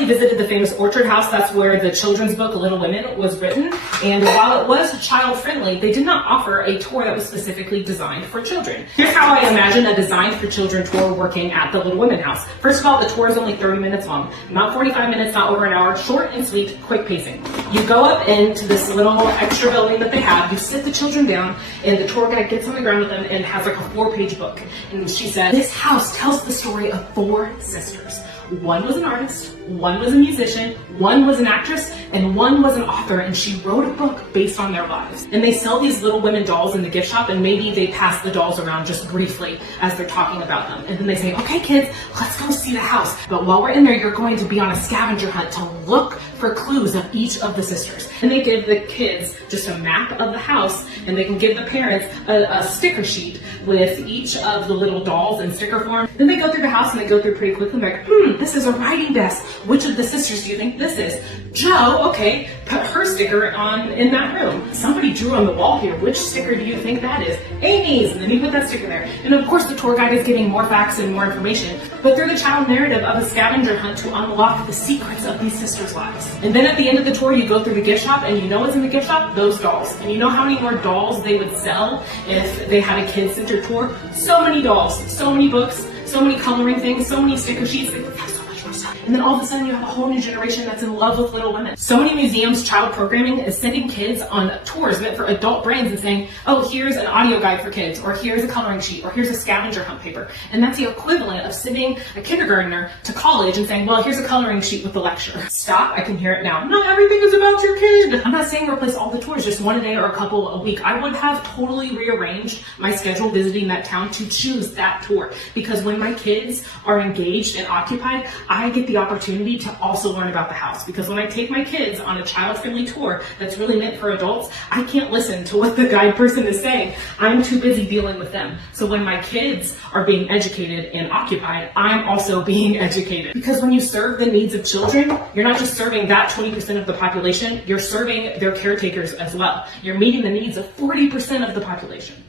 recently visited the famous Orchard House. That's where the children's book Little Women was written. And while it was child-friendly, they did not offer a tour that was specifically designed for children. Here's how I imagine a Designed for Children tour working at the Little Women house. First of all, the tour is only 30 minutes long. Not 45 minutes, not over an hour. Short and sweet, quick pacing. You go up into this little extra building that they have. You sit the children down, and the tour guide gets on the ground with them and has like a 4-page book. And she said, this house tells the story of 4 sisters. One was an artist, one was a musician, one was an actress, and one was an author, and she wrote a book based on their lives. And they sell these Little Women dolls in the gift shop, and maybe they pass the dolls around just briefly as they're talking about them. And then they say, okay kids, let's go see the house. But while we're in there, you're going to be on a scavenger hunt to look for clues of each of the sisters. And they give the kids just a map of the house, and they can give the parents a sticker sheet with each of the little dolls in sticker form. Then they go through the house, and they go through pretty quickly, like, this is a writing desk. Which of the sisters do you think this is? Joe, okay, put her sticker on in that room. Somebody drew on the wall here. Which sticker do you think that is? Amy's, and then you put that sticker there. And of course the tour guide is getting more facts and more information, but through the child narrative of a scavenger hunt to unlock the secrets of these sisters' lives. And then at the end of the tour, you go through the gift shop, and you know what's in the gift shop? Those dolls. And you know how many more dolls they would sell if they had a kid-centered tour? So many dolls, so many books, so many coloring things, so many sticker sheets. They would have so much more stuff. And then all of a sudden you have a whole new generation that's in love with Little Women. So many museums, child programming is sending kids on tours meant for adult brains and saying, oh, here's an audio guide for kids, or here's a coloring sheet, or here's a scavenger hunt paper. And that's the equivalent of sending a kindergartner to college and saying, well, here's a coloring sheet with the lecture. Stop, I can hear it now. Not everything is about your kid. I'm not saying replace all the tours, just one a day or a couple a week. I would have totally rearranged my schedule visiting that town to choose that tour, because when my kids are engaged and occupied, I get the opportunity to also learn about the house. Because when I take my kids on a child-friendly tour that's really meant for adults, I can't listen to what the guide person is saying. I'm too busy dealing with them. So when my kids are being educated and occupied, I'm also being educated. Because when you serve the needs of children, you're not just serving that 20% of the population, you're serving their caretakers as well. You're meeting the needs of 40% of the population.